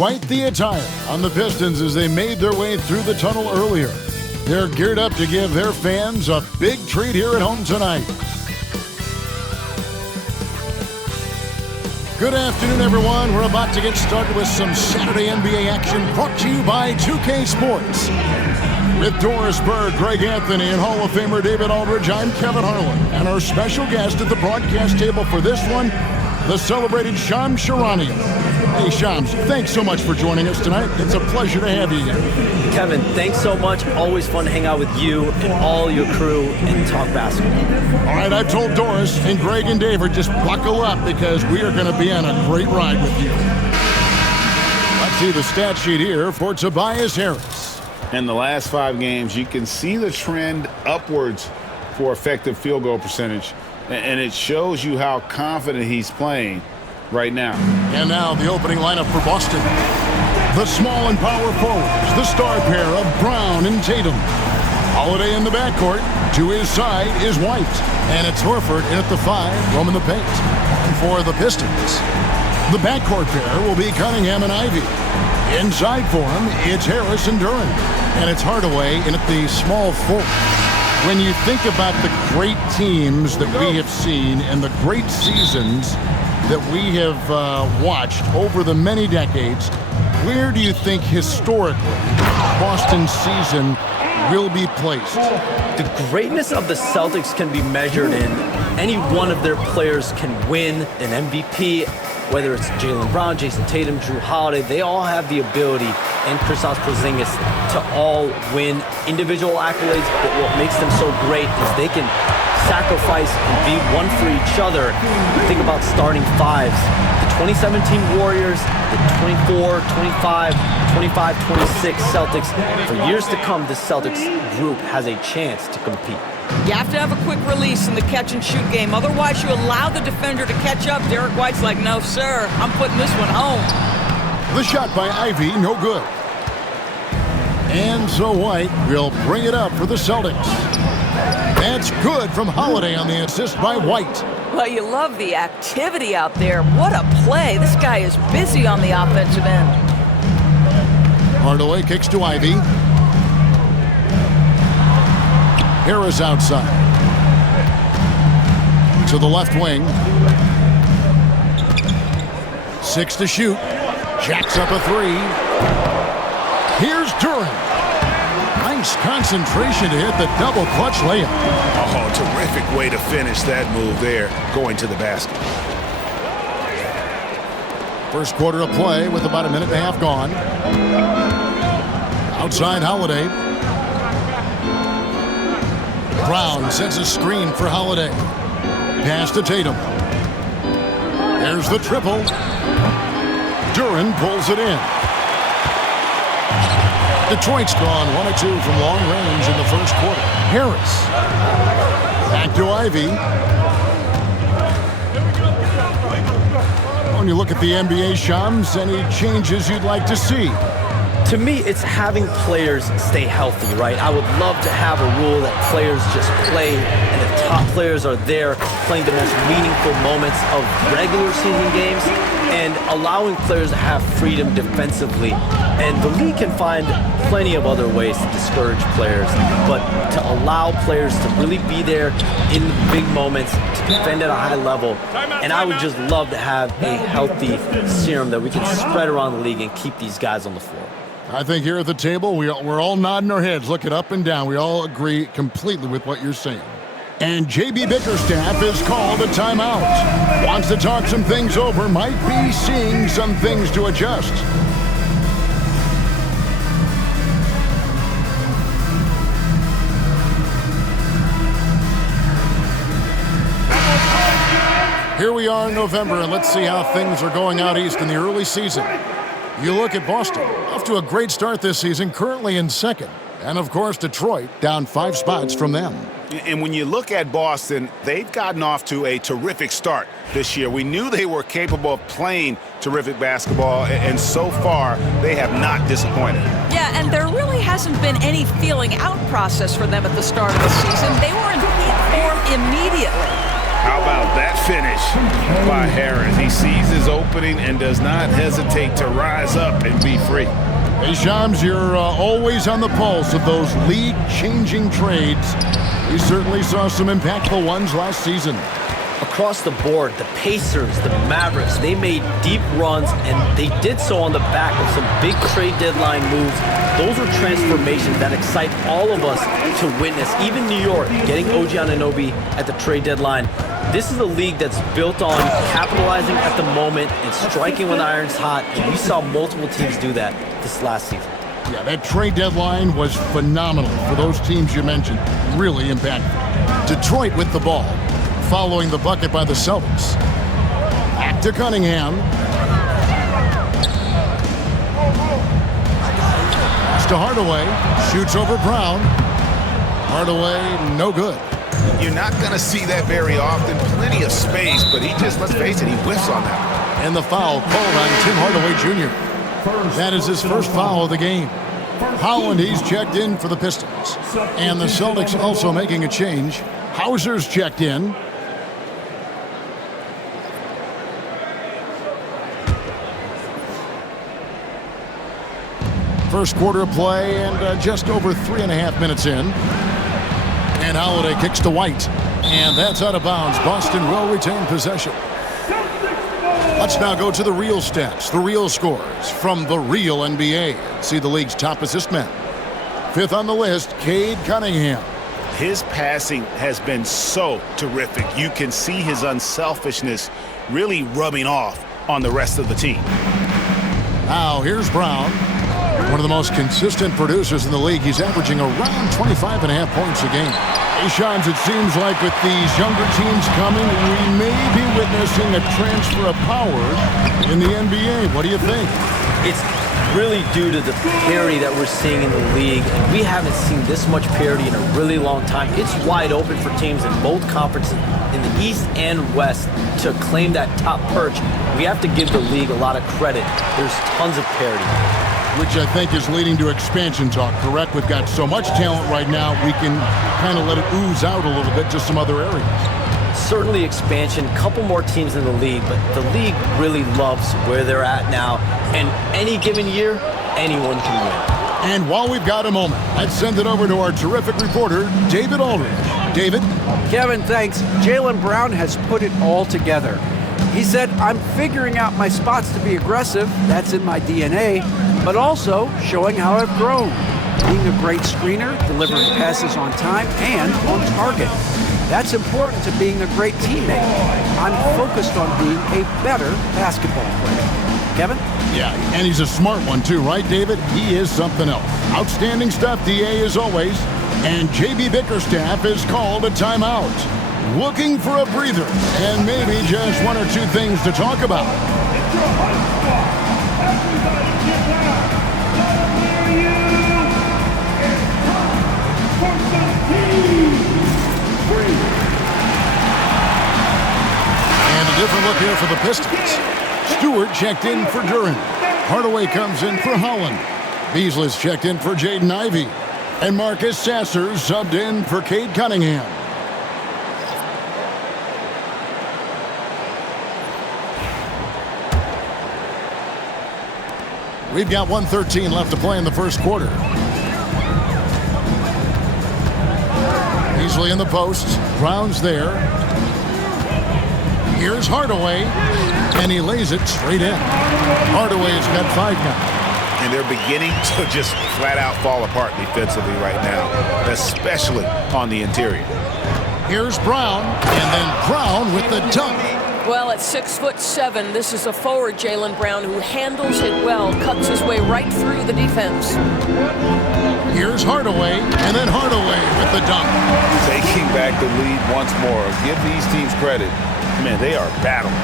Quite the attire on the Pistons as they made their way through the tunnel earlier. They're geared up to give their fans a big treat here at home tonight. Good afternoon, everyone. We're about to get started with some Saturday NBA action brought to you by 2K Sports. With Doris Bird, Greg Anthony, and Hall of Famer David Aldridge, I'm Kevin Harlan. And our special guest at the broadcast table for this one, the celebrated Shams Charania. Hey, Shams, thanks so much for joining us tonight. It's a pleasure to have you here. Kevin, thanks so much. Always fun to hang out with you and all your crew and talk basketball. All right, I've told Doris and Greg and David, just buckle up because we are going to be on a great ride with you. Let's see the stat sheet here for Tobias Harris. In the last 5 games, you can see the trend upwards for effective field goal percentage, and it shows you how confident he's playing right now. And now the opening lineup for Boston. The small and power forwards, the star pair of Brown and Tatum. Holiday in the backcourt. To his side is White. And it's Horford in at the 5, roaming the paint. And for the Pistons, the backcourt pair will be Cunningham and Ivy. Inside for him, it's Harris and Duran. And it's Hardaway in at the small forward. When you think about the great teams that we have seen and the great seasons that we have watched over the many decades, where do you think historically Boston's season will be placed? The greatness of the Celtics can be measured in any one of their players can win an MVP, whether it's Jaylen Brown, Jason Tatum, Drew Holiday. They all have the ability, and Kristaps Porzingis, to all win individual accolades, but what makes them so great is they can sacrifice and be one for each other. Think about starting fives. The 2017 Warriors, the 24, 25, 25, 26 Celtics. For years to come, the Celtics group has a chance to compete. You have to have a quick release in the catch-and-shoot game. Otherwise, you allow the defender to catch up. Derek White's like, no, sir, I'm putting this one home. The shot by Ivy, no good. And so White will bring it up for the Celtics. That's good from Holiday on the assist by White. Well, you love the activity out there. What a play. This guy is busy on the offensive end. Hardaway kicks to Ivy. Harris outside. To the left wing. 6 to shoot. Jacks up a 3. Here's Duran. Nice concentration to hit the double clutch layup. Oh, terrific way to finish that move there, going to the basket. First quarter of play with about a minute and a half gone. Outside Holiday. Brown sets a screen for Holiday. Pass to Tatum. There's the triple. Duran pulls it in. Detroit's gone 1 of 2 from long range in the first quarter. Harris. Back to Ivy. When you look at the NBA, Shams, any changes you'd like to see? To me, it's having players stay healthy, right? I would love to have a rule that players just play and the top players are there playing the most meaningful moments of regular season games and allowing players to have freedom defensively. And the league can find plenty of other ways to discourage players, but to allow players to really be there in the big moments, to defend at a high level. And I would just love to have a healthy serum that we can spread around the league and keep these guys on the floor. I think here at the table, we're all nodding our heads, looking up and down. We all agree completely with what you're saying. And J.B. Bickerstaff has called a timeout. Wants to talk some things over, might be seeing some things to adjust. Here we are in November, and let's see how things are going out east in the early season. You look at Boston, off to a great start this season, currently in second. And, of course, Detroit down 5 spots from them. And when you look at Boston, they've gotten off to a terrific start this year. We knew they were capable of playing terrific basketball, and so far, they have not disappointed. Yeah, and there really hasn't been any feeling out process for them at the start of the season. They were in peak form immediately. How about that finish by Harris. He sees his opening and does not hesitate to rise up and be free. Hey, Shams, you're always on the pulse of those league-changing trades. We certainly saw some impactful ones last season. Across the board, the Pacers, the Mavericks, they made deep runs, and they did so on the back of some big trade deadline moves. Those are transformations that excite all of us to witness. Even New York, getting OG Anunoby at the trade deadline. This is a league that's built on capitalizing at the moment and striking when the iron's hot. And we saw multiple teams do that this last season. Yeah, that trade deadline was phenomenal for those teams you mentioned. Really impactful. Detroit with the ball, following the bucket by the Celtics. Back to Cunningham. Pass to Hardaway. Shoots over Brown. Hardaway, no good. You're not going to see that very often. Plenty of space, but he just, let's face it, he whiffs on that. And the foul called on Tim Hardaway Jr. That is his first foul of the game. Holland, he's checked in for the Pistons. And the Celtics also making a change. Hauser's checked in. First quarter of play and just over 3.5 minutes in. And Holiday kicks to White. And that's out of bounds. Boston will retain possession. Let's now go to the real stats, the real scores from the real NBA. See the league's top assist man. Fifth on the list, Cade Cunningham. His passing has been so terrific. You can see his unselfishness really rubbing off on the rest of the team. Now here's Brown. One of the most consistent producers in the league. He's averaging around 25.5 points a game. Hey, Shams, it seems like with these younger teams coming, we may be witnessing a transfer of power in the NBA. What do you think? It's really due to the parity that we're seeing in the league. And we haven't seen this much parity in a really long time. It's wide open for teams in both conferences, in the East and West, to claim that top perch. We have to give the league a lot of credit. There's tons of parity. Which I think is leading to expansion talk, correct? We've got so much talent right now, we can kind of let it ooze out a little bit to some other areas. Certainly expansion, a couple more teams in the league, but the league really loves where they're at now. And any given year, anyone can win. And while we've got a moment, let's send it over to our terrific reporter, David Aldridge. David? Kevin, thanks. Jaylen Brown has put it all together. He said, I'm figuring out my spots to be aggressive, that's in my DNA, but also showing how I've grown. Being a great screener, delivering passes on time and on target. That's important to being a great teammate. I'm focused on being a better basketball player. Kevin? Yeah, and he's a smart one too, right, David? He is something else. Outstanding stuff, DA, as always. And JB Bickerstaff is called a timeout. Looking for a breather and maybe just one or two things to talk about. And a different look here for the Pistons. Stewart checked in for Duran. Hardaway comes in for Holland. Beasley's checked in for Jaden Ivey. And Marcus Sasser subbed in for Cade Cunningham. We've got 1:13 left to play in the first quarter. Beasley in the post. Brown's there. Here's Hardaway. And he lays it straight in. Hardaway's got 5 now. And they're beginning to just flat out fall apart defensively right now, especially on the interior. Here's Brown. And then Brown with the dunk. Well, at 6'7", this is a forward, Jaylen Brown, who handles it well, cuts his way right through the defense. Here's Hardaway, and then Hardaway with the dunk. Taking back the lead once more. Give these teams credit. Man, they are battling.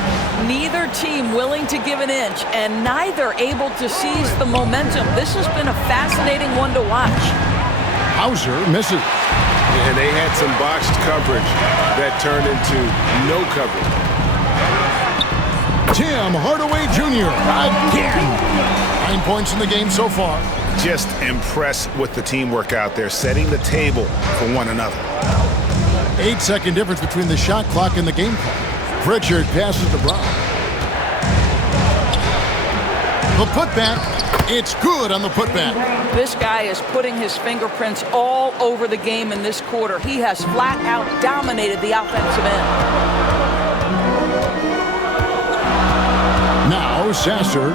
Neither team willing to give an inch, and neither able to seize the momentum. This has been a fascinating one to watch. Hauser misses. And they had some botched coverage that turned into no coverage. Tim Hardaway Jr. again. 9 points in the game so far. Just impressed with the teamwork out there, setting the table for one another. 8-second difference between the shot clock and the game clock. Pritchard passes to Brown. The putback. It's good on the putback. This guy is putting his fingerprints all over the game in this quarter. He has flat out dominated the offensive end. Now Sasser.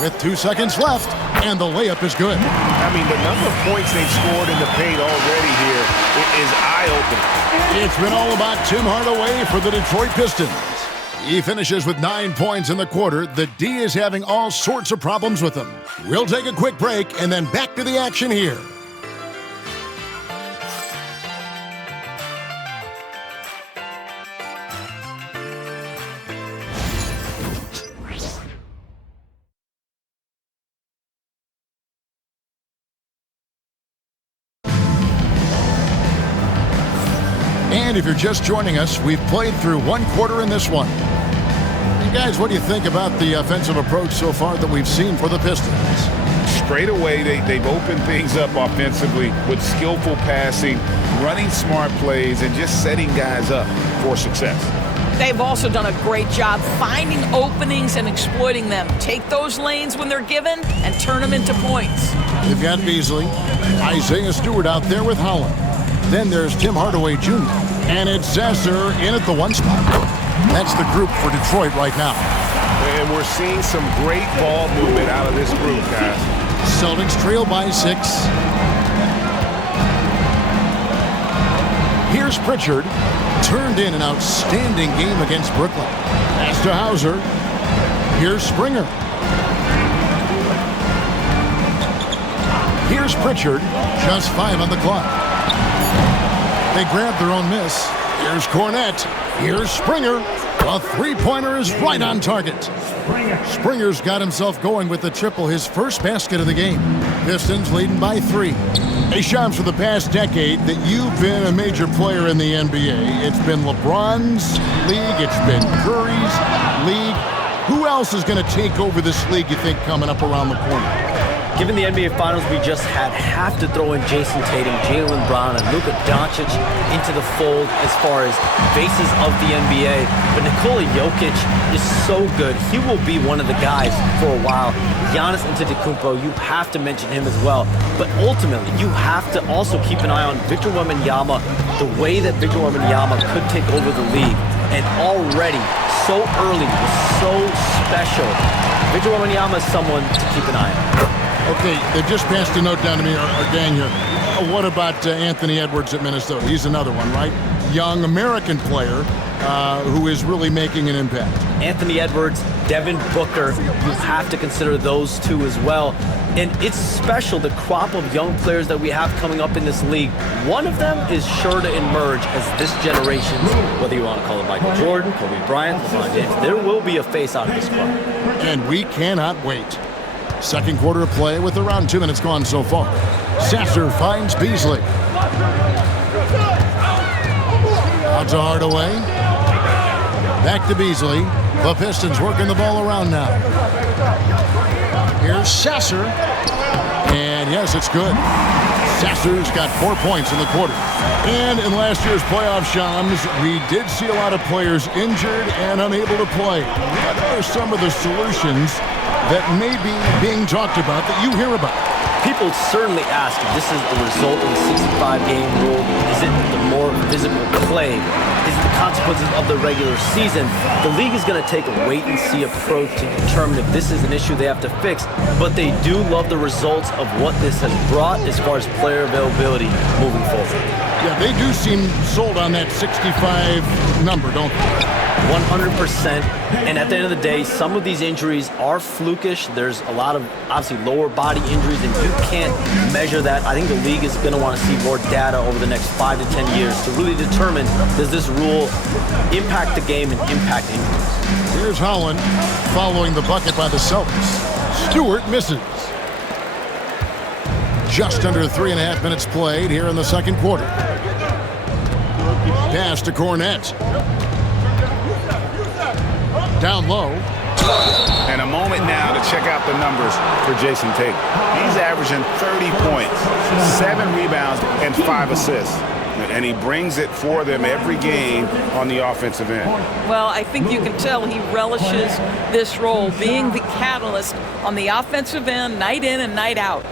With 2 seconds left, and the layup is good. I mean, the number of points they've scored in the paint already here is eye-opening. It's been all about Tim Hardaway for the Detroit Pistons. He finishes with 9 points in the quarter. The D is having all sorts of problems with him. We'll take a quick break and then back to the action here. And if you're just joining us, we've played through 1 quarter in this one. You guys, what do you think about the offensive approach so far that we've seen for the Pistons? Straight away, they've opened things up offensively with skillful passing, running smart plays, and just setting guys up for success. They've also done a great job finding openings and exploiting them. Take those lanes when they're given and turn them into points. They've got Beasley, Isaiah Stewart out there with Holland. Then there's Tim Hardaway Jr. And it's Sasser in at the 1 spot. That's the group for Detroit right now. And we're seeing some great ball movement out of this group, guys. Celtics trail by 6. Here's Pritchard. Turned in an outstanding game against Brooklyn. Pass to Hauser. Here's Springer. Here's Pritchard. Just 5 on the clock. They grab their own miss. Here's Cornette. Here's Springer. A 3-pointer is right on target. Springer's got himself going with the triple, his first basket of the game. Pistons leading by 3. Hey, Shams, for the past decade that you've been a major player in the NBA, it's been LeBron's league, it's been Curry's league. Who else is going to take over this league, you think, coming up around the corner? Given the NBA Finals we just had, have to throw in Jason Tatum, Jaylen Brown, and Luka Doncic into the fold as far as faces of the NBA. But Nikola Jokic is so good. He will be one of the guys for a while. Giannis Antetokounmpo, you have to mention him as well. But ultimately, you have to also keep an eye on Victor Wembanyama, the way that Victor Wembanyama could take over the league. And already, so early, was so special. Victor Wembanyama is someone to keep an eye on. Okay, they just passed a note down to me, our gang here. What about Anthony Edwards at Minnesota? He's another one, right? Young American player who is really making an impact. Anthony Edwards, Devin Booker, you have to consider those two as well. And it's special, the crop of young players that we have coming up in this league. One of them is sure to emerge as this generation's, whether you want to call it Michael Jordan, Kobe Bryant, LeBron James, there will be a face out of this club. And we cannot wait. Second quarter of play with around 2 minutes gone so far. Sasser finds Beasley. Out to Hardaway. Back to Beasley. The Pistons working the ball around now. Here's Sasser. And yes, it's good. Sasser's got 4 points in the quarter. And in last year's playoff, Shams, we did see a lot of players injured and unable to play. What are some of the solutions that may be being talked about that you hear about? People certainly ask if this is the result of the 65-game rule. Is it the more physical play? Is it the consequences of the regular season? The league is going to take a wait-and-see approach to determine if this is an issue they have to fix. But they do love the results of what this has brought as far as player availability moving forward. Yeah, they do seem sold on that 65 number, don't they? 100%. And at the end of the day, some of these injuries are flukish. There's a lot of, obviously, lower body injuries, and you can't measure that. I think the league is going to want to see more data over the next 5 to 10 years to really determine, does this rule impact the game and impact injuries? Here's Holland following the bucket by the Celtics. Stewart misses. Just under 3.5 minutes played here in the second quarter. Pass to Cornette. Down low. And a moment now to check out the numbers for Jason Tatum. He's averaging 30 points, 7 rebounds, and 5 assists. And he brings it for them every game on the offensive end. Well, I think you can tell he relishes this role, being the catalyst on the offensive end, night in and night out.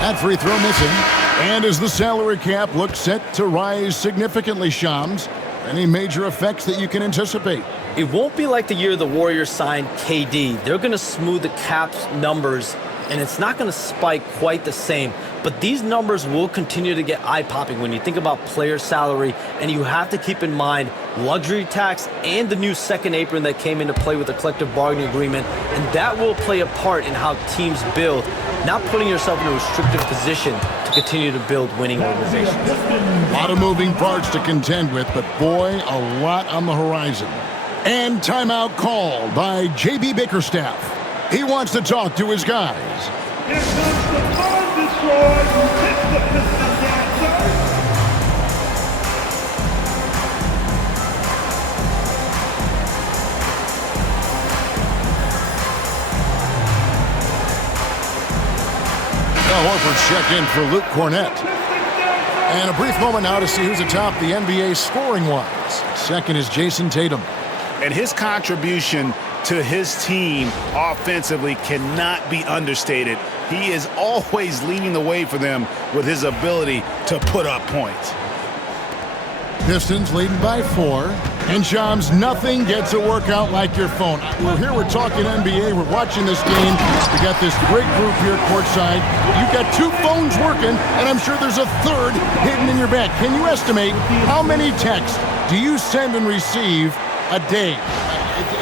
That free throw missing. And as the salary cap looks set to rise significantly, Shams, any major effects that you can anticipate? It won't be like the year the Warriors signed KD. They're going to smooth the cap's numbers, and it's not going to spike quite the same. But these numbers will continue to get eye-popping when you think about player salary, and you have to keep in mind luxury tax and the new second apron that came into play with the collective bargaining agreement, and that will play a part in how teams build, not putting yourself in a restrictive position to continue to build winning organizations. A lot of moving parts to contend with, but boy, a lot on the horizon. And timeout called by J.B. Bickerstaff. He wants to talk to his guys. Here comes the Ball Destroyer who hits the Pistons answer. Horford check in for Luke Cornett. And a brief moment now to see who's atop the NBA scoring-wise. Second is Jason Tatum. And his contribution to his team offensively cannot be understated. He is always leading the way for them with his ability to put up points. Pistons leading by 4. And Shams, nothing gets a workout like your phone. We're here, we're talking NBA, we're watching this game. We got this great group here courtside. You've got 2 phones working, and I'm sure there's a third hidden in your bag. Can you estimate how many texts do you send and receive a day?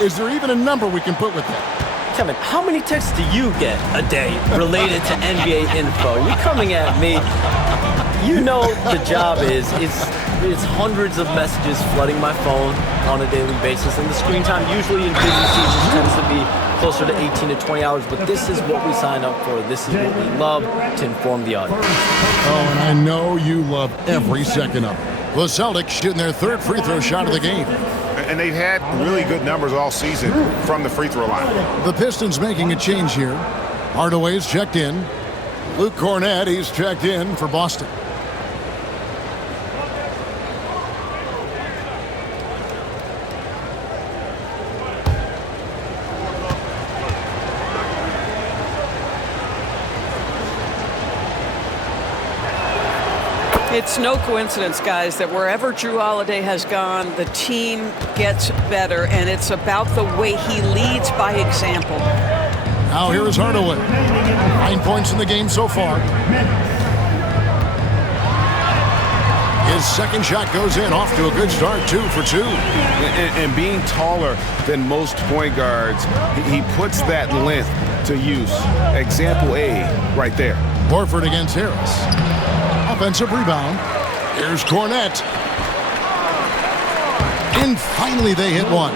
Is there even a number we can put with that? Kevin, how many texts do you get a day related to NBA info? You're coming at me. You know the job is, it's hundreds of messages flooding my phone on a daily basis, and the screen time usually in busy seasons tends to be closer to 18 to 20 hours, but this is what we sign up for. This is what we love, to inform the audience. Oh, and I know you love every second of it. The Celtics shooting their 3rd free throw shot of the game. And they've had really good numbers all season from the free throw line. The Pistons making a change here. Hardaway's checked in. Luke Cornett, he's checked in for Boston. It's no coincidence, guys, that wherever Jrue Holiday has gone, the team gets better, and it's about the way he leads by example. Now here is Hardaway. 9 points in the game so far. His second shot goes in, off to a good start, 2 for 2. And being taller than most point guards, he puts that length to use. Example A right there. Horford against Harris. Offensive rebound. Here's Cornett. And finally they hit one.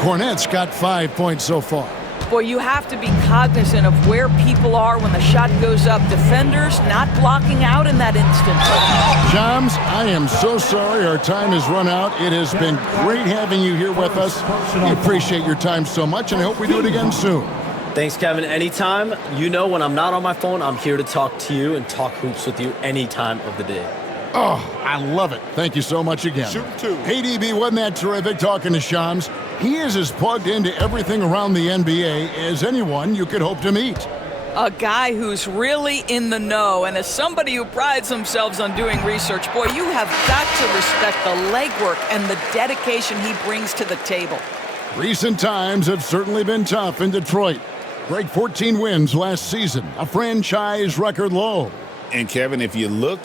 Cornett's got 5 points so far. Boy, you have to be cognizant of where people are when the shot goes up. Defenders not blocking out in that instance. Shams, I am so sorry our time has run out. It has been great having you here with us. We appreciate your time so much, and I hope we do it again soon. Thanks, Kevin. Anytime. You know when I'm not on my phone, I'm here to talk to you and talk hoops with you any time of the day. Oh, I love it. Thank you so much again. Shoot 2. Hey, DB, wasn't that terrific talking to Shams? He is as plugged into everything around the NBA as anyone you could hope to meet. A guy who's really in the know, and as somebody who prides themselves on doing research, boy, you have got to respect the legwork and the dedication he brings to the table. Recent times have certainly been tough in Detroit. Great 14 wins last season, a franchise record low. And Kevin, if you look,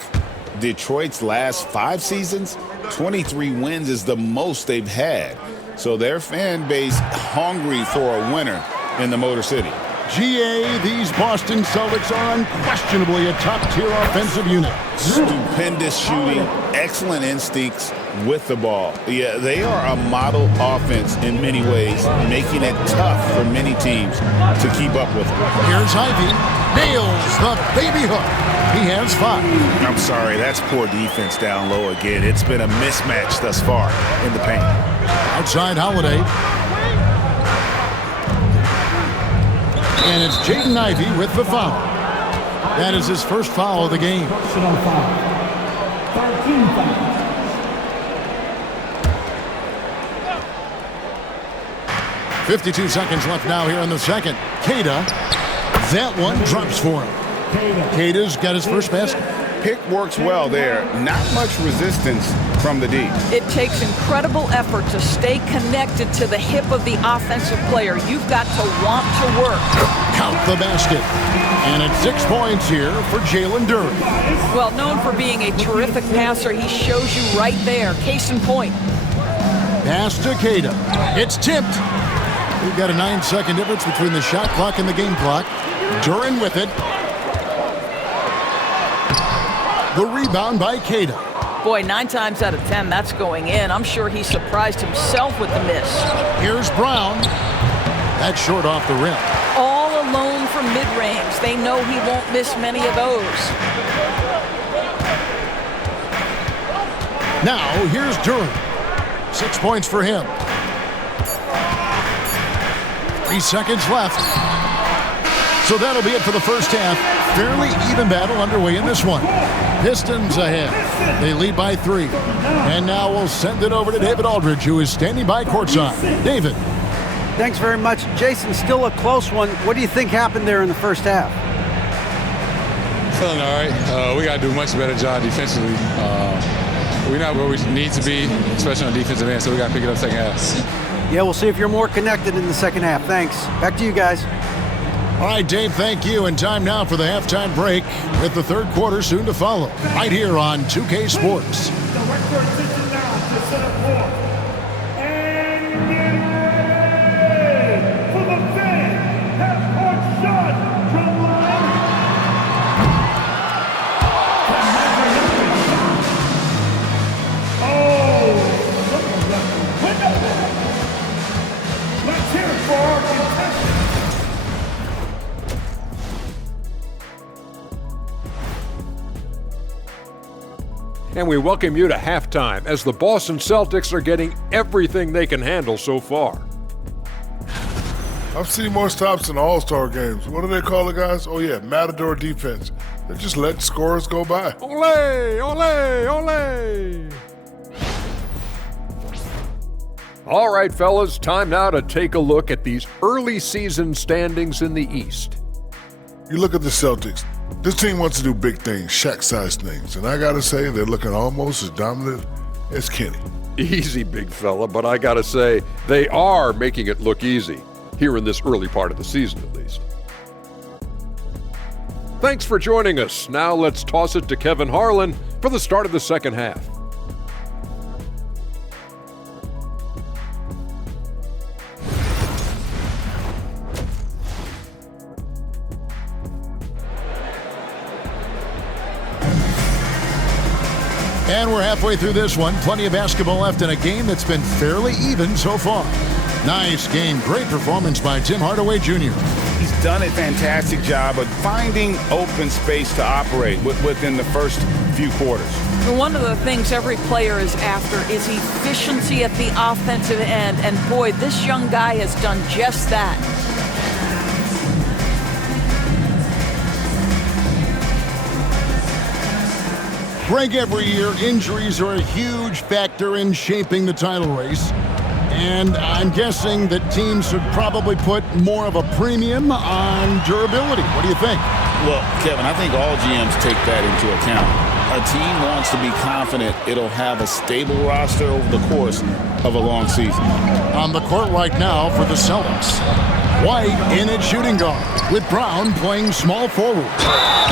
Detroit's last 5 seasons, 23 wins is the most they've had. So their fan base hungry for a winner in the Motor City. GA, these Boston Celtics are unquestionably a top-tier offensive unit. Stupendous shooting, excellent instincts, with the ball. Yeah, they are a model offense in many ways, making it tough for many teams to keep up with them. Here's Ivy. Nails the baby hook. He has 5. I'm sorry, that's poor defense down low again. It's been a mismatch thus far in the paint. Outside Holiday. And it's Jaden Ivey with the foul. That is his first foul of the game. Personal foul. 13 foul. 52 seconds left now here in the second. Queta, that one drops for him. Queta's got his first basket. Pick works well there. Not much resistance from the D. It takes incredible effort to stay connected to the hip of the offensive player. You've got to want to work. Count the basket. And it's 6 points here for Jalen Duren. Well, known for being a terrific passer, he shows you right there. Case in point. Pass to Queta. It's tipped. We've got a 9-second difference between the shot clock and the game clock. Duren with it. The rebound by Queta. Boy, 9 times out of 10, that's going in. I'm sure he surprised himself with the miss. Here's Brown. That's short off the rim. All alone from mid-range. They know he won't miss many of those. Now, here's Duren. 6 points for him. 3 seconds left. So that'll be it for the first half. Fairly even battle underway in this one. Pistons ahead. They lead by 3. And now we'll send it over to David Aldridge, who is standing by courtside. David. Thanks very much. Jason, still a close one. What do you think happened there in the first half? Feeling all right. We got to do a much better job defensively. We're not where we need to be, especially on the defensive end, so we got to pick it up second half. Yeah, we'll see if you're more connected in the second half. Thanks. Back to you guys. All right, Dave, thank you. And time now for the halftime break with the third quarter soon to follow. Right here on 2K Sports. Director attention now to center court. And get ready for the fan half-court shot from line. Oh, someone left the window. Let's hear it for our contestant. And we welcome you to halftime as the Boston Celtics are getting everything they can handle so far. I've seen more stops in All-Star games. What do they call it, guys? Oh, yeah, Matador defense. They just let scores go by. Ole, ole, ole! All right, fellas, time now to take a look at these early season standings in the East. You look at the Celtics. This team wants to do big things, Shaq-sized things, and I gotta say they're looking almost as dominant as Kenny. Easy, big fella, but I gotta say, they are making it look easy, here in this early part of the season at least. Thanks for joining us. Now let's toss it to Kevin Harlan for the start of the second half. And we're halfway through this one. Plenty of basketball left in a game that's been fairly even so far. Nice game. Great performance by Tim Hardaway Jr. He's done a fantastic job of finding open space to operate within the first few quarters. One of the things every player is after is efficiency at the offensive end. And boy, this young guy has done just that. Greg, every year, injuries are a huge factor in shaping the title race. And I'm guessing that teams should probably put more of a premium on durability. What do you think? Well, Kevin, I think all GMs take that into account. A team wants to be confident it'll have a stable roster over the course of a long season. On the court right now for the Celtics. White in at shooting guard, with Brown playing small forward.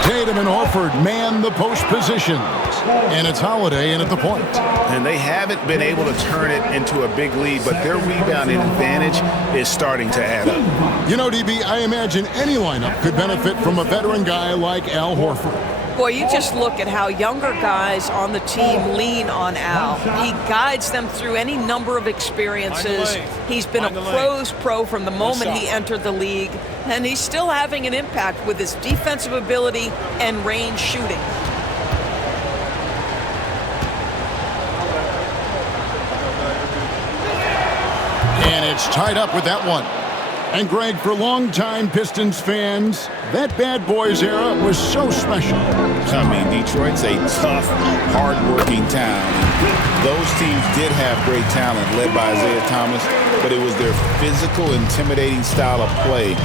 Tatum and Horford man the post positions. And it's Holiday in at the point. And they haven't been able to turn it into a big lead, but their rebounding advantage is starting to add up. You know, DB, I imagine any lineup could benefit from a veteran guy like Al Horford. Boy, you just look at how younger guys on the team lean on Al. He guides them through any number of experiences. He's been a pro's pro from the moment he entered the league, and he's still having an impact with his defensive ability and range shooting. And it's tied up with that one. And Greg, for longtime Pistons fans, that bad boys era was so special. I mean, Detroit's a tough, hard-working town. Those teams did have great talent led by Isaiah Thomas, but it was their physical, intimidating style of play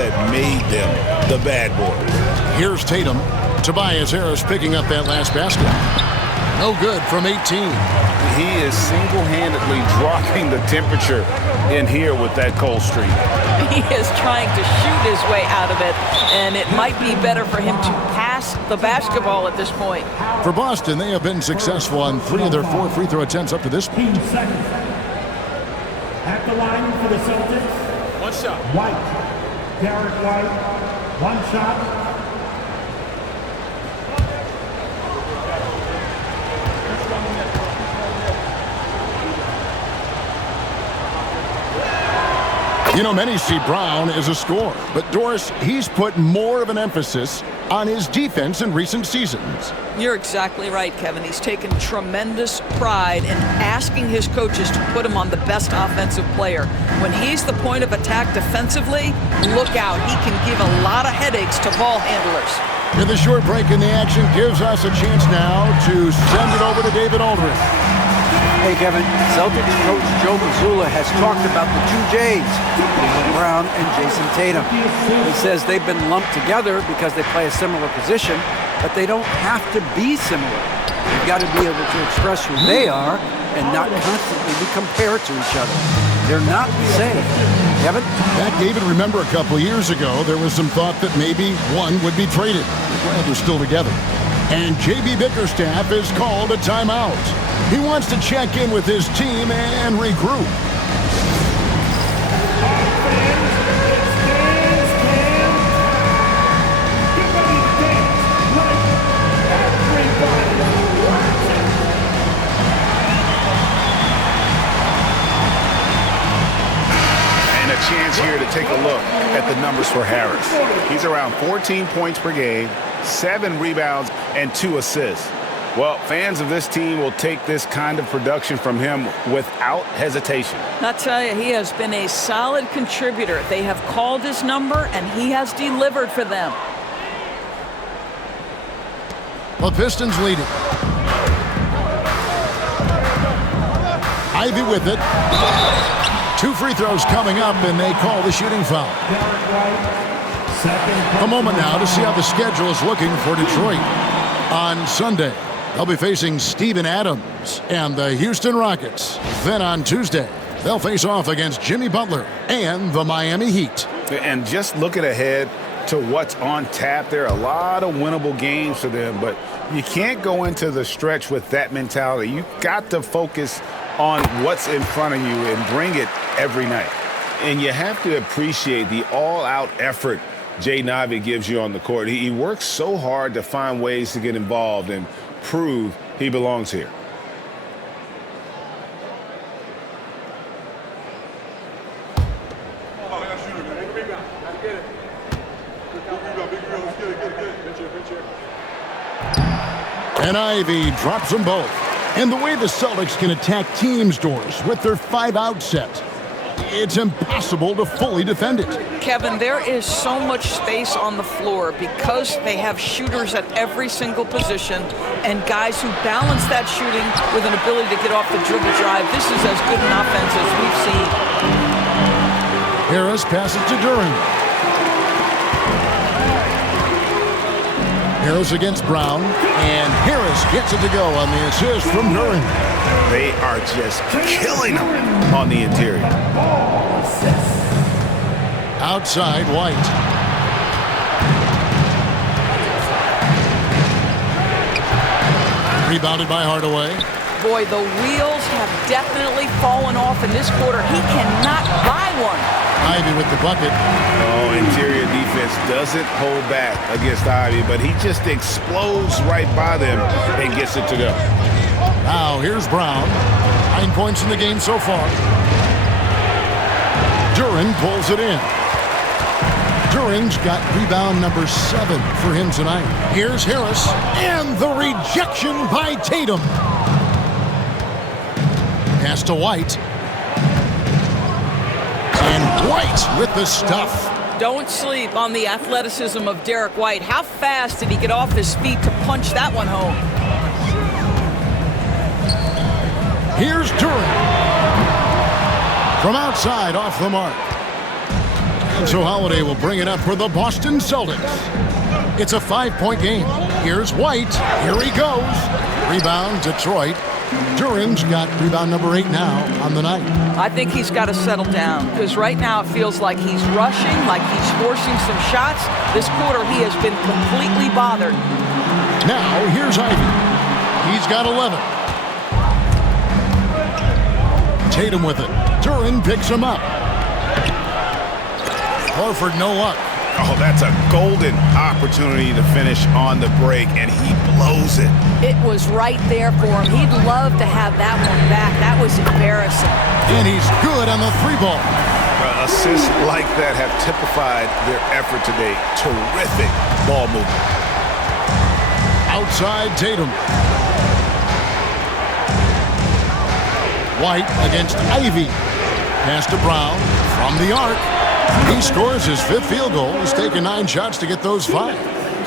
that made them the bad boys. Here's Tatum. Tobias Harris picking up that last basket. No good from 18. He is single-handedly dropping the temperature in here with that cold streak. He is trying to shoot his way out of it, and it might be better for him to pass the basketball at this point. For Boston, they have been successful on 3 of their 4 free throw attempts up to this point. 15 seconds. At the line for the Celtics. One shot. White. Derek White. One shot. You know, many see Brown as a scorer, but Doris, he's put more of an emphasis on his defense in recent seasons. You're exactly right, Kevin. He's taken tremendous pride in asking his coaches to put him on the best offensive player. When he's the point of attack defensively, look out. He can give a lot of headaches to ball handlers. And the short break in the action gives us a chance now to send it over to David Aldridge. Hey, Kevin, Celtics coach Joe Mazzulla has talked about the two J's, Jaylen Brown and Jason Tatum. He says they've been lumped together because they play a similar position, but they don't have to be similar. They've got to be able to express who they are and not constantly be compared to each other. They're not the same. Kevin? That, David, remember a couple of years ago, there was some thought that maybe one would be traded. Glad they're still together. And J.B. Bickerstaff has called a timeout. He wants to check in with his team and regroup. And a chance here to take a look at the numbers for Harris. He's around 14 points per game, 7 rebounds, and 2 assists. Well, fans of this team will take this kind of production from him without hesitation. I'll tell you, he has been a solid contributor. They have called his number, and he has delivered for them. The Pistons leading. Ivy with it. 2 free throws coming up, and they call the shooting foul. A moment now to see how the schedule is looking for Detroit. On Sunday, they'll be facing Steven Adams and the Houston Rockets. Then on Tuesday, they'll face off against Jimmy Butler and the Miami Heat. And just looking ahead to what's on tap, there are a lot of winnable games for them, but you can't go into the stretch with that mentality. You've got to focus on what's in front of you and bring it every night. And you have to appreciate the all-out effort Jaden Ivey gives you on the court. He works so hard to find ways to get involved and prove he belongs here. And Ivy drops them both. And the way the Celtics can attack teams, Doris, with their 5-out set, it's impossible to fully defend it. Kevin, there is so much space on the floor because they have shooters at every single position and guys who balance that shooting with an ability to get off the dribble drive. This is as good an offense as we've seen. Harris passes to Duren. Harris against Brown, and Harris gets it to go on the assist from Duren. They are just killing them on the interior. Outside, White. Rebounded by Hardaway. Boy, the wheels have definitely fallen off in this quarter. He cannot buy one. Ivy with the bucket. Oh, interior defense doesn't hold back against Ivy, but he just explodes right by them and gets it to go. Now here's Brown. 9 points in the game so far. Duren pulls it in. Duren's got rebound number 7 for him tonight. Here's Harris, and the rejection by Tatum. Pass to White. And White with the stuff. Don't sleep on the athleticism of Derek White. How fast did he get off his feet to punch that one home? Here's Duren. From outside, off the mark. And so Holiday will bring it up for the Boston Celtics. It's a 5-point game. Here's White. Here he goes. Rebound, Detroit. Duren's got rebound number 8 now on the night. I think he's got to settle down because right now it feels like he's rushing, like he's forcing some shots. This quarter he has been completely bothered. Now here's Ivy. He's got 11. Tatum with it. Duren picks him up. Horford no luck. Oh, that's a golden opportunity to finish on the break, and he blows it. It was right there for him. He'd love to have that one back. That was embarrassing. And he's good on the 3-ball. Assists like that have typified their effort today. Terrific ball movement. Outside Tatum. White against Ivy. Pass to Brown from the arc. He scores his 5th field goal. He's taken 9 shots to get those 5.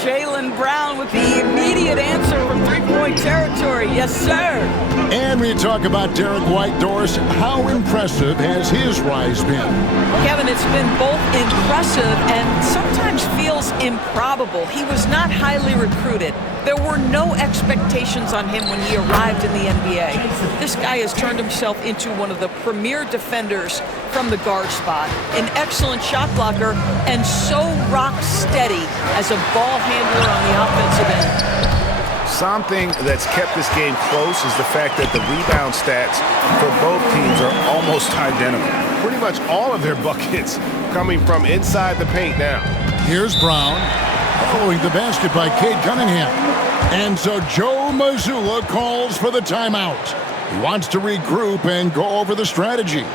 Jaylen Brown with the immediate answer from 3-point territory. Yes, sir. And we talk about Derek White, Doris. How impressive has his rise been? Kevin, it's been both impressive and sometimes feels improbable. He was not highly recruited. There were no expectations on him when he arrived in the NBA. This guy has turned himself into one of the premier defenders from the guard spot, an excellent shot blocker, and so rock steady as a ball handler on the offensive end. Something that's kept this game close is the fact that the rebound stats for both teams are almost identical. Pretty much all of their buckets coming from inside the paint now. Here's Brown, following the basket by Cade Cunningham. And so Joe Mazzulla calls for the timeout. He wants to regroup and go over the strategy.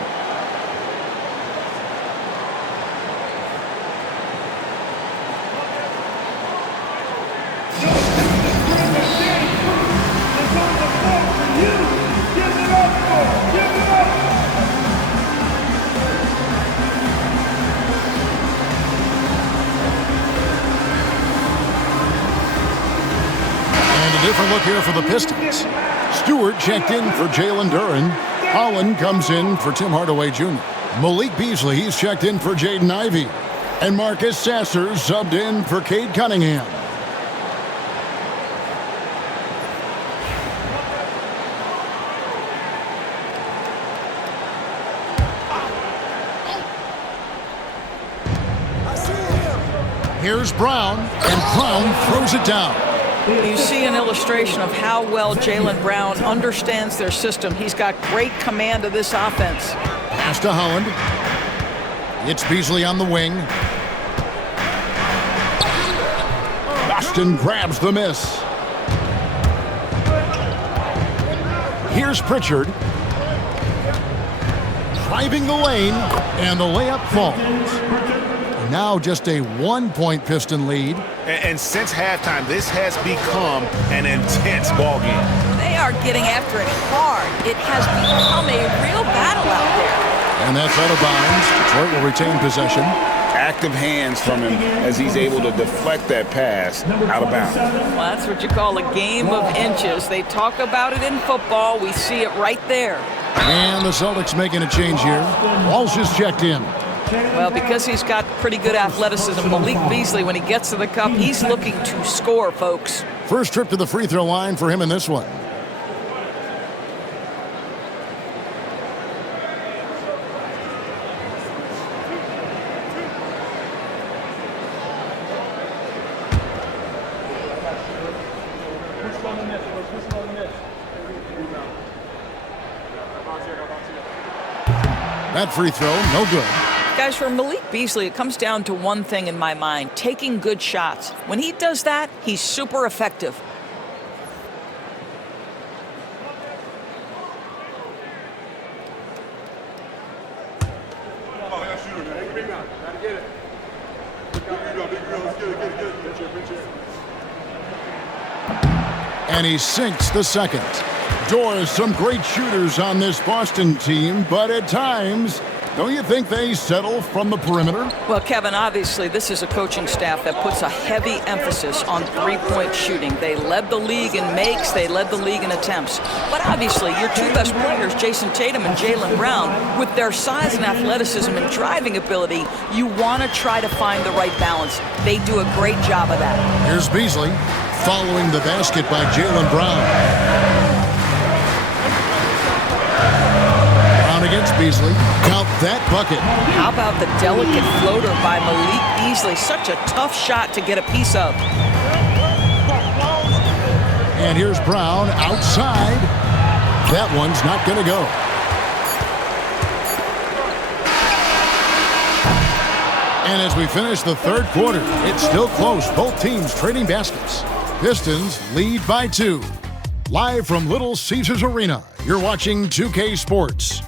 Different look here for the Pistons. Stewart checked in for Jalen Duren. Holland comes in for Tim Hardaway Jr. Malik Beasley, he's checked in for Jaden Ivey. And Marcus Sasser subbed in for Cade Cunningham. Here's Brown, and Brown throws it down. You see an illustration of how well Jaylen Brown understands their system. He's got great command of this offense. Pass to Holland. It's Beasley on the wing. Boston grabs the miss. Here's Pritchard. Driving the lane, and the layup falls. Now just a 1-point Piston lead. And since halftime, this has become an intense ball game. They are getting after it hard. It has become a real battle out there. And that's out of bounds. Detroit will retain possession. Active hands from him as he's able to deflect that pass out of bounds. Well, that's what you call a game of inches. They talk about it in football. We see it right there. And the Celtics making a change here. Walsh is checked in. Well, because he's got pretty good athleticism, Malik Beasley, when he gets to the cup, he's looking to score, folks. First trip to the free throw line for him in this one. That free throw, no good. Guys, for Malik Beasley, it comes down to one thing in my mind, taking good shots. When he does that, he's super effective. And he sinks the second. Doors, some great shooters on this Boston team, but at times, don't you think they settle from the perimeter? Well, Kevin, obviously this is a coaching staff that puts a heavy emphasis on three-point shooting. They led the league in makes, they led the league in attempts. But obviously your two best players, Jason Tatum and Jaylen Brown, with their size and athleticism and driving ability, you want to try to find the right balance. They do a great job of that. Here's Beasley following the basket by Jaylen Brown. Against Beasley. Count that bucket. How about the delicate floater by Malik Beasley? Such a tough shot to get a piece of. And here's Brown outside. That one's not going to go. And as we finish the third quarter, it's still close. Both teams trading baskets. Pistons lead by 2. Live from Little Caesars Arena, you're watching 2K Sports.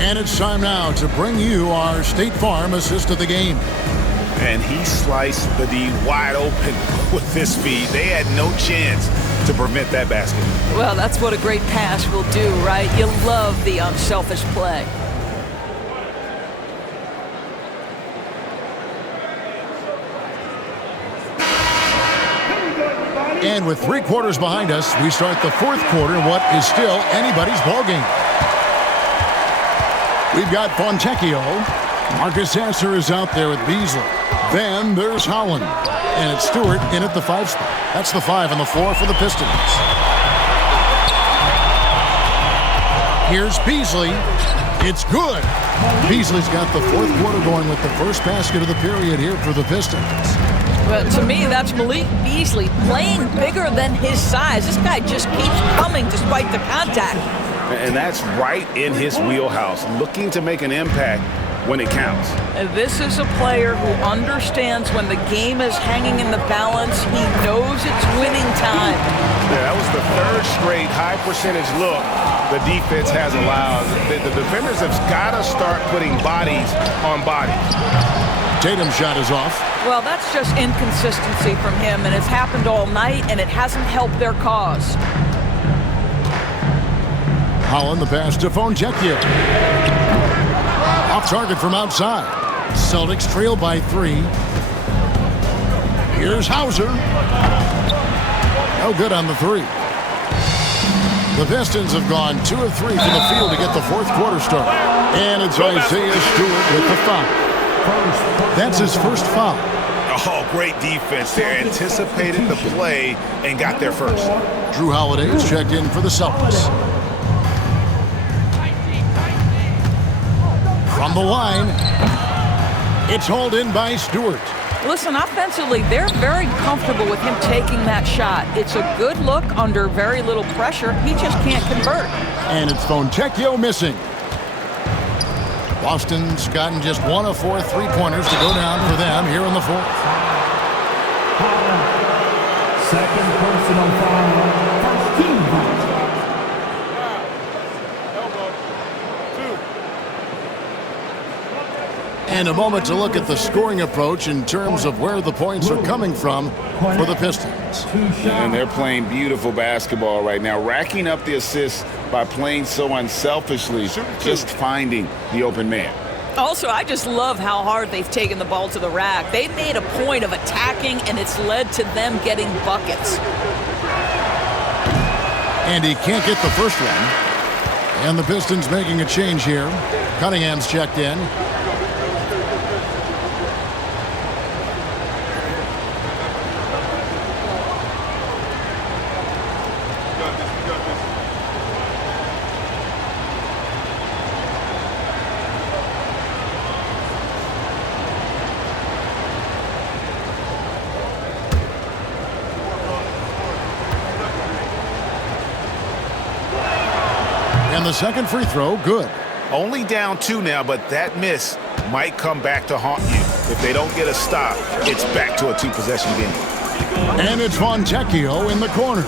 And it's time now to bring you our State Farm assist of the game. And he sliced the D wide open with his feet. They had no chance to prevent that basket. Well, that's what a great pass will do, right? You love the unselfish play. And with 3 quarters behind us, we start the fourth quarter in what is still anybody's ballgame. We've got Fontecchio. Marcus Sasser is out there with Beasley. Then there's Holland. And it's Stewart in at the 5 spot. That's the 5 and the 4 for the Pistons. Here's Beasley. It's good. Beasley's got the fourth quarter going with the first basket of the period here for the Pistons. Well, to me, that's Malik Beasley playing bigger than his size. This guy just keeps coming despite the contact. And that's right in his wheelhouse, looking to make an impact when it counts. This is a player who understands when the game is hanging in the balance. He knows it's winning time. Yeah, that was the third straight high percentage look the defense has allowed. The defenders have got to start putting bodies on bodies. Tatum's shot is off. Well, that's just inconsistency from him, and it's happened all night, and it hasn't helped their cause. Holland, the pass to Fontecchio. Off target from outside. Celtics trail by 3. Here's Hauser. No good on the 3. The Pistons have gone 2 of 3 from the field to get the fourth quarter started. And it's Isaiah Stewart with the foul. That's his first foul. Oh, great defense there. Anticipated the play and got there first. Drew Holiday is checked in for the Celtics. From the line, it's hauled in by Stewart. Listen, offensively, they're very comfortable with him taking that shot. It's a good look under very little pressure. He just can't convert. And it's Fontecchio missing. Boston's gotten just 1 of 4 3-pointers to go down for them here in the fourth. Second personal foul. First team foul. And a moment to look at the scoring approach in terms of where the points are coming from for the Pistons. And they're playing beautiful basketball right now, racking up the assists by playing so unselfishly, just finding the open man. Also, I just love how hard they've taken the ball to the rack. They've made a point of attacking, and it's led to them getting buckets. And he can't get the first one. And the Pistons making a change here. Cunningham's checked in. And the second free throw, good. Only down 2 now, but that miss might come back to haunt you. If they don't get a stop, it's back to a 2-possession game. And it's Fontecchio in the corner.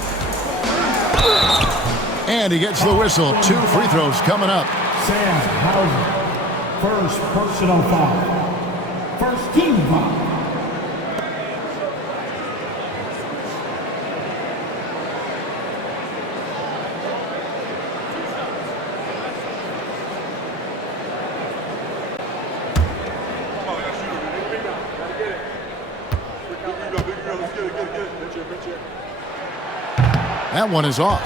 And he gets the whistle. 2 free throws coming up. Sam Hauser, first personal foul. First team foul. That one is off.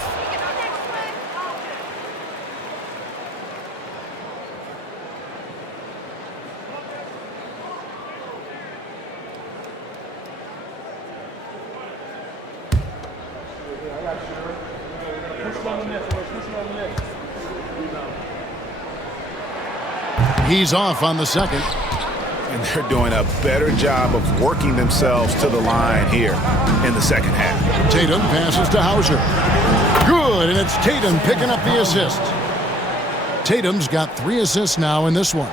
He's off on the second. And they're doing a better job of working themselves to the line here in the second half. Tatum passes to Hauser. Good, and it's Tatum picking up the assist. Tatum's got 3 assists now in this one.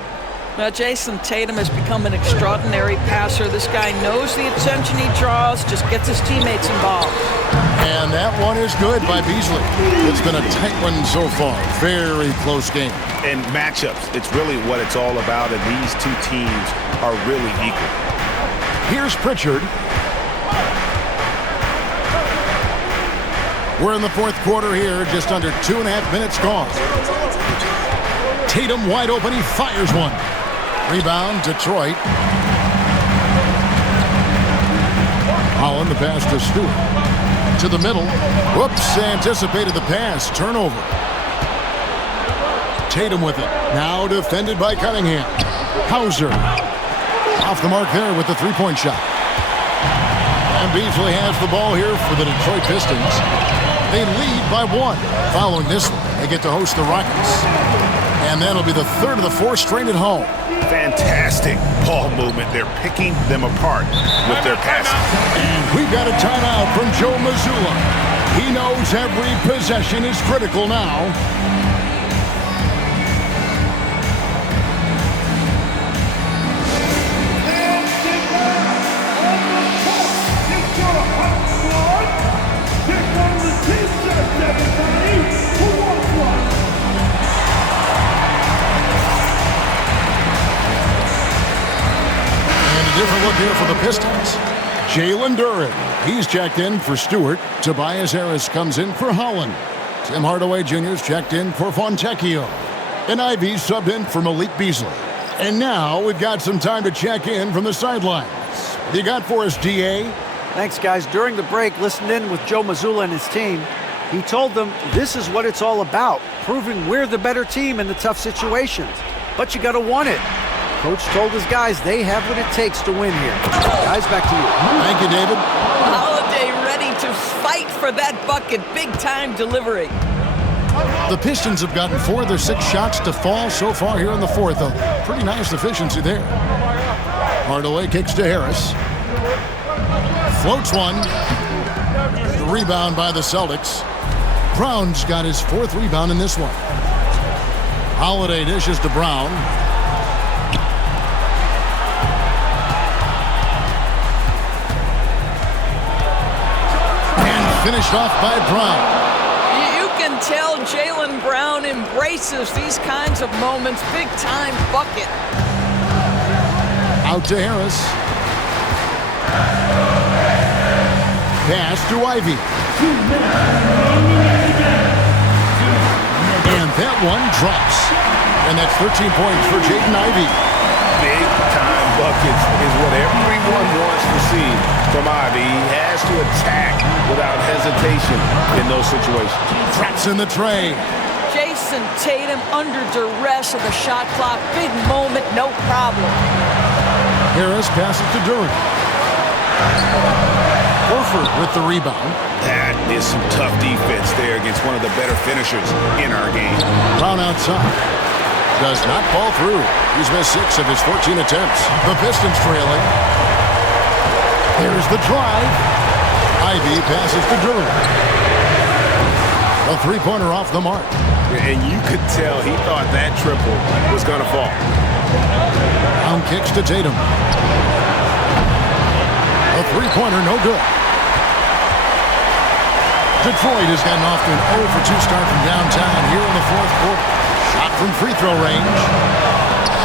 Now, Jason Tatum has become an extraordinary passer. This guy knows the attention he draws, just gets his teammates involved. And that one is good by Beasley. It's been a tight one so far. Very close game. And matchups, it's really what it's all about, and these 2 teams are really equal. Here's Pritchard. We're in the fourth quarter here, just under 2.5 minutes gone. Tatum wide open, he fires one. Rebound, Detroit. Holland, the pass to Stewart. To the middle. Whoops, anticipated the pass. Turnover. Tatum with it. Now defended by Cunningham. Hauser. Off the mark there with the 3-point shot. And Beasley has the ball here for the Detroit Pistons. They lead by 1. Following this one, they get to host the Rockets. And that'll be the 3rd of the 4 straight at home. Fantastic ball movement. They're picking them apart with their passing. And we've got a timeout from Joe Mazzulla. He knows every possession is critical now. Different look here for the Pistons. Jalen Duren. He's checked in for Stewart. Tobias Harris comes in for Holland. Tim Hardaway Jr.'s checked in for Fontecchio. And Ivy subbed in for Malik Beasley. And now we've got some time to check in from the sidelines. What you got for us, DA? Thanks, guys. During the break, listened in with Joe Mazzulla and his team. He told them this is what it's all about, proving we're the better team in the tough situations. But you got to want it. Coach told his guys they have what it takes to win here. Guys, back to you. Thank you, David. Holiday ready to fight for that bucket. Big-time delivery. The Pistons have gotten 4 of their 6 shots to fall so far here in the fourth. A pretty nice efficiency there. Hardaway kicks to Harris. Floats one. The rebound by the Celtics. Brown's got his 4th rebound in this one. Holiday dishes to Brown. Finished off by Brown. You can tell Jaylen Brown embraces these kinds of moments. Big-time bucket. Out to Harris. Pass to Ivy. And that one drops. And that's 13 points for Jaden Ivey. Big-time buckets is what everyone wants to see from Ivy. He has to attack without hesitation in those situations. Traps in the tray. Jason Tatum under duress of the shot clock. Big moment, no problem. Harris passes to Duren. Horford with the rebound. That is some tough defense there against one of the better finishers in our game. Brown outside. Does not fall through. He's missed 6 of his 14 attempts. The Pistons trailing. Here's the drive. Ivy passes to Duren. A 3-pointer off the mark. And you could tell he thought that triple was going to fall. Brown kicks to Tatum. A three-pointer, no good. Detroit has gotten off to an 0 for 2 start from downtown here in the fourth quarter. Shot from free throw range.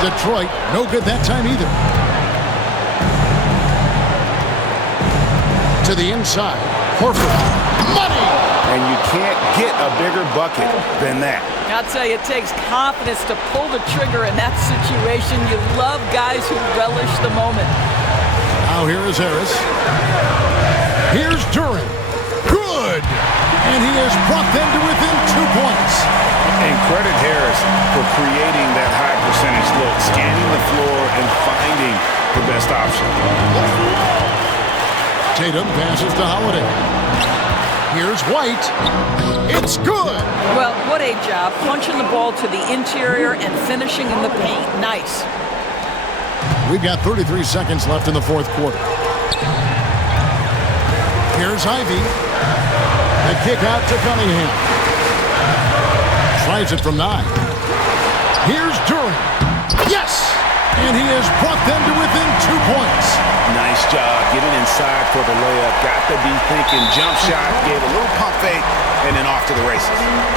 Detroit, no good that time either. To the inside. Horford. Money! And you can't get a bigger bucket than that. I'll tell you, it takes confidence to pull the trigger in that situation. You love guys who relish the moment. Now here is Harris. Here's Duran. Good! And he has brought them to within 2 points. And credit Harris for creating that high percentage look, scanning the floor and finding the best option. Tatum passes to Holiday. Here's White. It's good! Well, what a job. Punching the ball to the interior and finishing in the paint. Nice. We've got 33 seconds left in the fourth quarter. Here's Ivy. The kick out to Cunningham. Tries it from 9. Here's Duran. Yes! And he has brought them to within 2 points. Nice job getting inside for the layup. Got to be thinking jump shot, gave a little pump fake, and then off to the races.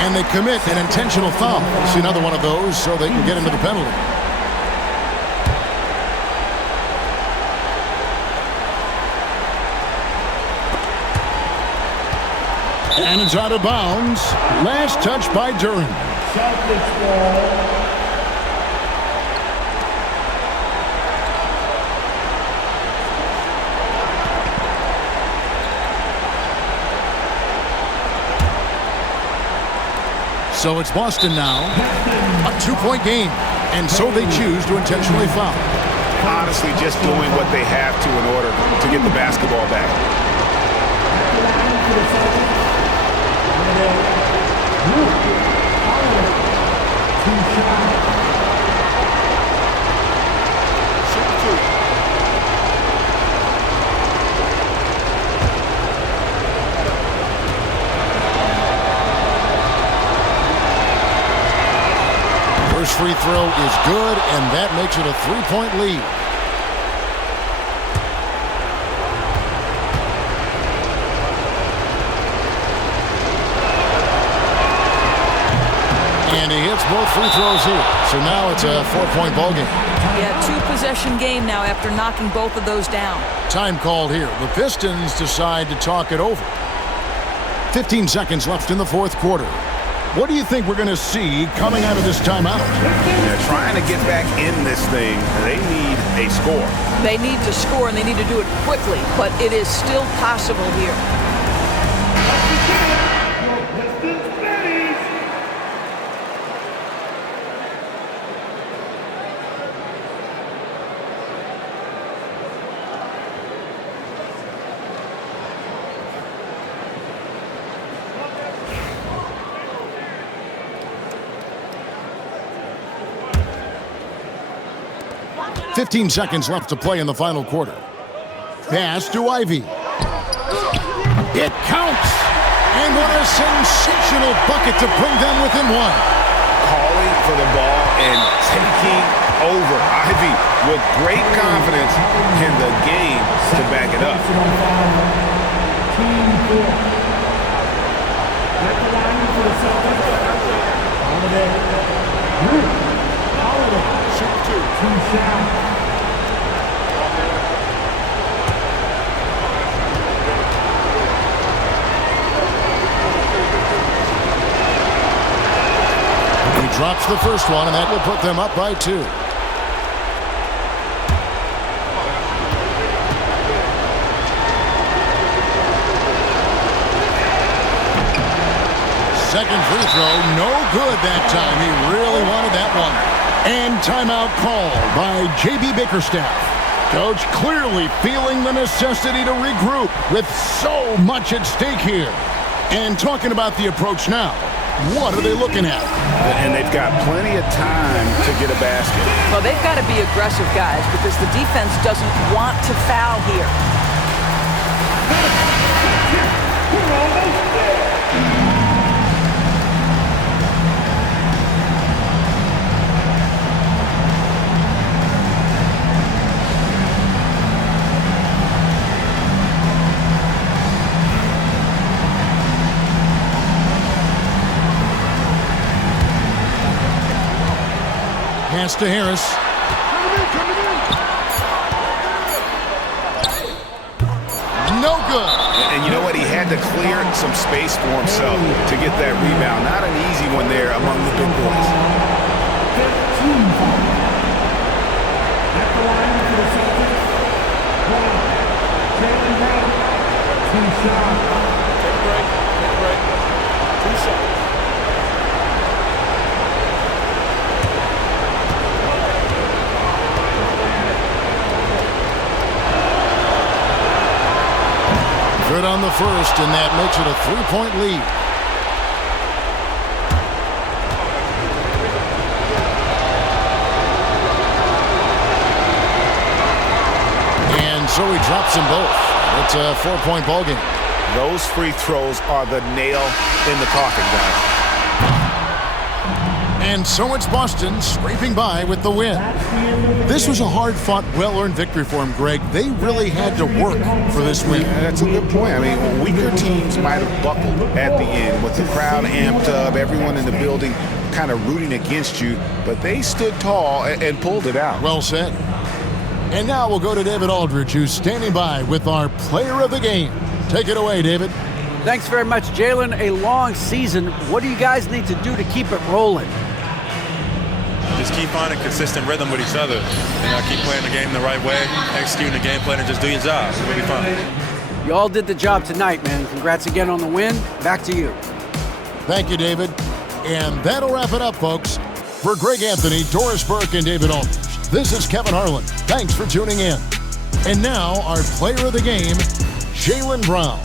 And they commit an intentional foul. See another one of those so they can get into the penalty. And it's out of bounds. Last touch by Duran. Celtics ball. So it's Boston now. A 2-point game. And so they choose to intentionally foul. Honestly, just doing what they have to in order to get the basketball back. First free throw is good, and that makes it a 3-point lead. And he hits both free throws here. So now it's a 4-point ball game. Yeah, 2-possession game now after knocking both of those down. Time called here. The Pistons decide to talk it over. 15 seconds left in the fourth quarter. What do you think we're going to see coming out of this timeout? They're trying to get back in this thing. They need a score. They need to score, and they need to do it quickly, but it is still possible here. Pistons ready. 15 seconds left to play in the final quarter. Pass to Ivy. It counts! And what a sensational bucket to bring them within 1. Calling for the ball and taking over. Ivy with great confidence in the game to back it up. Team 4. At the line for the Celtics. Holiday. Shoot 2. 2 shot. He drops the first one, and that will put them up by 2. Second free throw, no good that time. He really wanted that one. And timeout called by J.B. Bickerstaff. Coach clearly feeling the necessity to regroup with so much at stake here. And talking about the approach now, what are they looking at? And they've got plenty of time to get a basket. Well, they've got to be aggressive, guys, because the defense doesn't want to foul here. pass to Harris. No good. And you know what? He had to clear some space for himself to get that rebound. Not an easy one there among the big boys. 15 foul. At the line for the Celtics, Jaylen Brown. 2 shots. Take a break. 2 shots. Good on the first, and that makes it a 3-point lead. And so he drops them both. It's a 4-point ball game. Those free throws are the nail in the coffin, guys. And so it's Boston scraping by with the win. This was a hard-fought, well-earned victory for him, Greg. They really had to work for this win. Yeah, that's a good point. I mean, weaker teams might have buckled at the end with the crowd amped up, everyone in the building kind of rooting against you, but they stood tall and pulled it out. Well said. And now we'll go to David Aldridge, who's standing by with our player of the game. Take it away, David. Thanks very much, Jalen. A long season. What do you guys need to do to keep it rolling? Just keep finding consistent rhythm with each other. Keep playing the game the right way, executing the game plan, and just do your job. It'll be fun. You all did the job tonight, man. Congrats again on the win. Back to you. Thank you, David. And that'll wrap it up, folks. For Greg Anthony, Doris Burke, and David Aldridge, this is Kevin Harlan. Thanks for tuning in. And now, our player of the game, Jaylen Brown.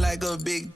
Like a big